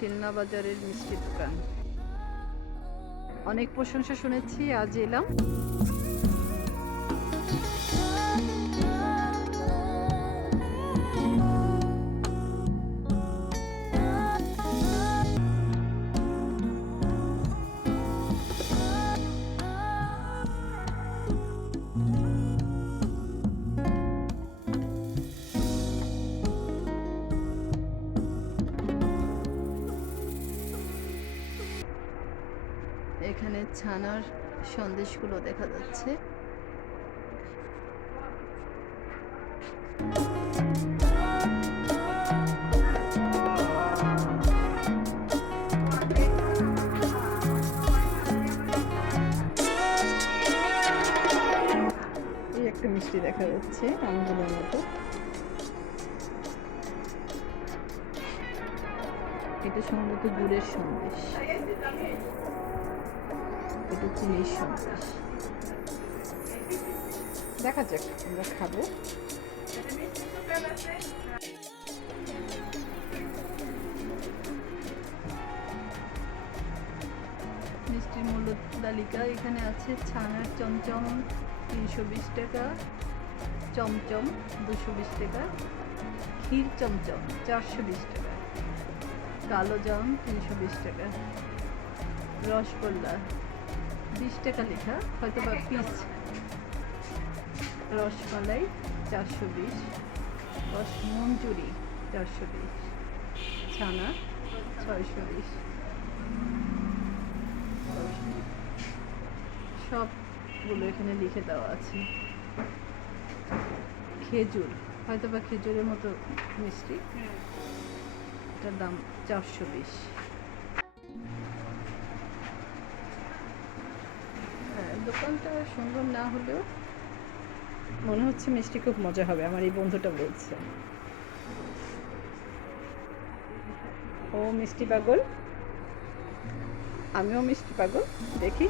চিলনা বাজারের মিষ্টির দোকান। অনেক প্রশংসা শুনেছি, আজ এলাম। এখানে ছানার সন্দেশগুলো দেখা যাচ্ছে। এই একটা মিষ্টি দেখা যাচ্ছে আঙ্গুলের মতো। এটা সম্ভবত গুড়ের সন্দেশ, এটা চিনির সন্দেশ। দেখা যাক, আমরা খাবো। মিষ্টির মূল্য তালিকা এখানে আছে। ছানার চমচম 320 টাকা, চমচম 220 টাকা, ক্ষীর চমচম 420 টাকা, কালো জাম 320 টাকা, রসগোল্লা 20 টাকা লেখা, হয়তো বা পিস, রসমালাই 420, রসমঞ্জুরি 420, ছানা 620। সবগুলো এখানে লিখে দেওয়া আছে। খেজুর, হয়তো বা খেজুরের মতো মিষ্টি, এটার দাম 420। হ্যাঁ, দোকানটা সুন্দর না হলেও মনে হচ্ছে মিষ্টি খুব মজা হবে, আমার এই বন্ধুটা বলছে। ও মিষ্টি পাগল, আমিও মিষ্টি পাগল। দেখি,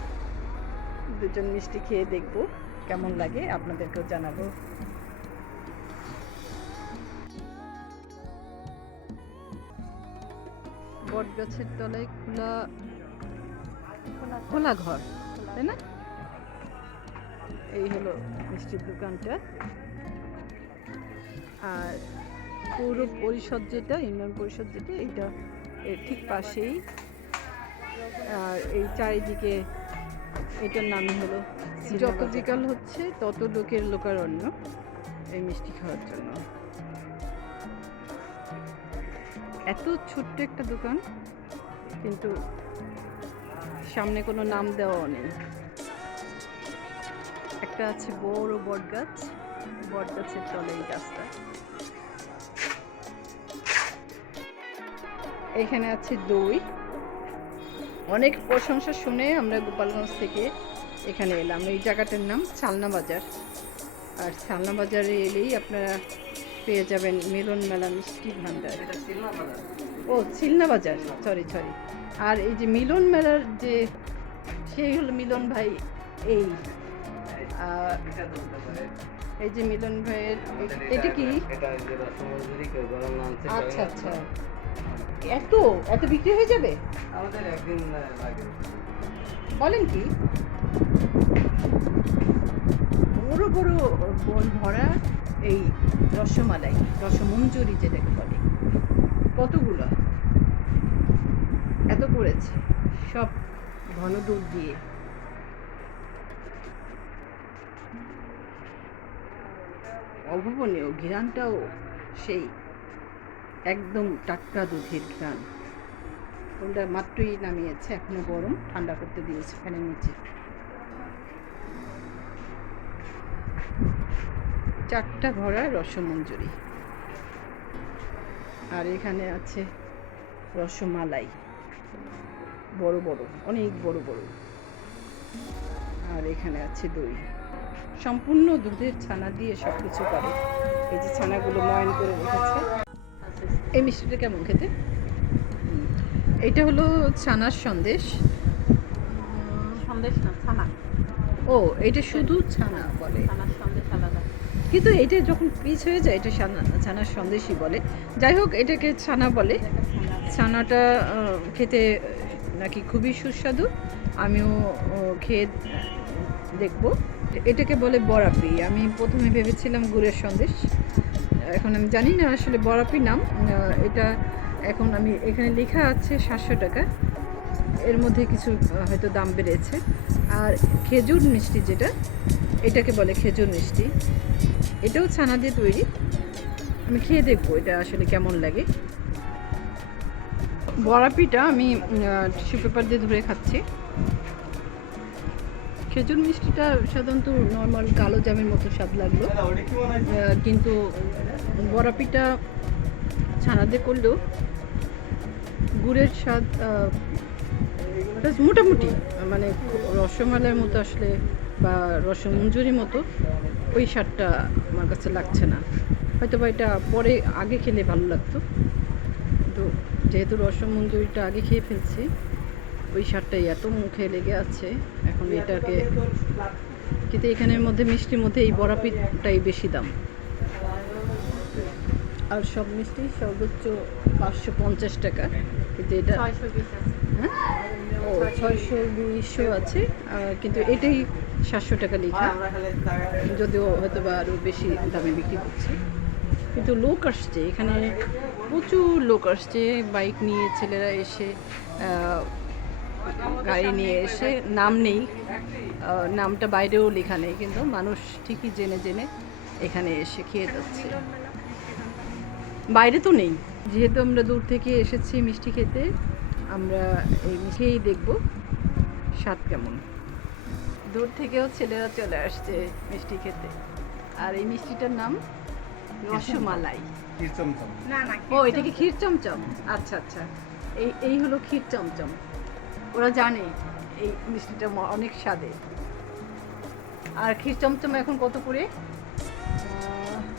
দুজন মিষ্টি খেয়ে দেখবো কেমন লাগে, আপনাদেরকেও জানাবো। বট গাছের তলায় খোলা ঘর, তাই না? এই হলো মিষ্টির দোকানটা। আর পৌর পরিষদ যেটা, ইউনিয়ন পরিষদ যেটা, এইটা এর ঠিক পাশেই। আর এই চারিদিকে এটার নামই হলো, যত বিকাল হচ্ছে তত লোকের লোকারণ্য এই মিষ্টি খাওয়ার জন্য। এত ছোট্ট একটা দোকান, কিন্তু সামনে কোনো নাম দেওয়াও নেই। একটা আছে বড় বট গাছ, বট গাছের তলে এই গাছটা। এখানে আছে দই। অনেক প্রশংসা শুনে আমরা গোপালগঞ্জ থেকে এখানে এলাম। এই জায়গাটার নাম চালনা বাজার। আর চালনা বাজারে এলেই আপনারা পেয়ে যাবেন মিলন মেলা মিষ্টি ভান্ডার। ও চিলনা বাজার, সরি। আর এই যে মিলন মেলার যে, সেই হলো মিলন ভাই। এই যে মিলন ভাইয়ের, এটা কি? আচ্ছা, এত এত বিক্রি হয়ে যাবে? আমাদের একদিন লাগে। বলেন কি? বড় বড় বন ভরা এই রসমালাই, রসমঞ্জুরি যেটাকে বলে, কতগুলো এত করেছে, সব ঘন দুধ দিয়ে। অভাবনীয় ঘ্রাণটাও সেই, একদম টাটকা দুধের ঘ্রাণ। ওটা মাত্রই নামিয়েছে, এখনো গরম, ঠান্ডা করতে দিয়েছে ফ্যানের নিচে। 4টা ভরা রসমঞ্জুরি। আর এখানে আছে রসমালাই, বড় বড়, অনেক বড় বড়। আর এখানে আছে দই, সম্পূর্ণ দুধের ছানা দিয়ে সব কিছু করে। এই যে ছানাগুলো ময়ন করে রেখেছে। এই মিষ্টিটা কেমন খেতে? এটা হলো ছানার সন্দেশ। সন্দেশ না, ছানা। ও, এটা শুধু ছানা বলে, ছানার সন্দেশ আলাদা। কিন্তু এটা যখন পিস হয়ে যায় এটা ছানার সন্দেশই বলে। যাই হোক, এটাকে ছানা বলে। ছানাটা খেতে নাকি খুবই সুস্বাদু। আমিও খেয়ে দেখব। এটাকে বলে বড়াপি। আমি প্রথমে ভেবেছিলাম গুড়ের সন্দেশ, এখন আমি জানি না আসলে বড়াপি নাম। এটা এখন আমি এখানে লেখা আছে 700 টাকা, এর মধ্যে কিছু হয়তো দাম বেড়েছে। আর খেজুর মিষ্টি যেটা, এটাকে বলে খেজুর মিষ্টি, এটাও ছানা দিয়ে তৈরি। আমি খেয়ে দেখবো এটা আসলে কেমন লাগে। বড়াপিটা আমি টিস্যু পেপার দিয়ে ধরে খাচ্ছি। খেজুর মিষ্টিটা সাধারণত নর্মাল কালো জামের মতো স্বাদ লাগলো, কিন্তু বড়াপিটা ছানা দিয়ে করলেও গুড়ের স্বাদ মোটামুটি, মানে রসমালাইয়ের মতো আসলে বা রসমঞ্জুরির মতো ওই স্বাদটা আমার কাছে লাগছে না। হয়তো বা এটা পরে আগে খেলে ভালো লাগতো, কিন্তু যেহেতু রসমঞ্জুরিটা আগে খেয়ে ফেলছি, ওই স্বাদটাই এত মুখে লেগে আছে এখন এটাকে। কিন্তু এখানের মধ্যে মিষ্টির মধ্যে এই বড়াপিটাই বেশি দাম, আর সব মিষ্টি সর্বোচ্চ 550 টাকা, কিন্তু এটা হ্যাঁ ও 620 আছে, কিন্তু এটাই 700 টাকা লেখা, যদিও হয়তো বা আরও বেশি দামে বিক্রি করছে। কিন্তু লোক আসছে এখানে, প্রচুর লোক আসছে, বাইক নিয়ে ছেলেরা এসে, গাড়ি নিয়ে এসে। নাম নেই, নামটা বাইরেও লেখা নেই, কিন্তু মানুষ ঠিকই জেনে জেনে এখানে এসে খেয়ে যাচ্ছে। বাইরে তো নেই, যেহেতু আমরা দূর থেকে এসেছি মিষ্টি খেতে, আমরা এই মিষ্টিই দেখব স্বাদ কেমন। দূর থেকেও ছেলেরা চলে আসছে মিষ্টি খেতে। আর এই মিষ্টিটার নাম রসমালাই। ও, এটা কি ক্ষীর চমচম? আচ্ছা আচ্ছা, এই হলো ক্ষীর চমচম। ওরা জানে এই মিষ্টিটা অনেক স্বাদে। আর ক্ষীর চমচম এখন কত করে?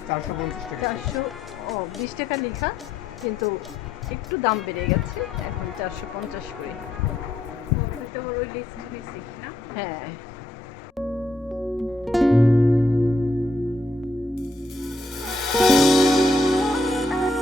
420 টাকা লেখা, কিন্তু একটু দাম বেড়ে গেছে, এখন 450 করে। হ্যাঁ,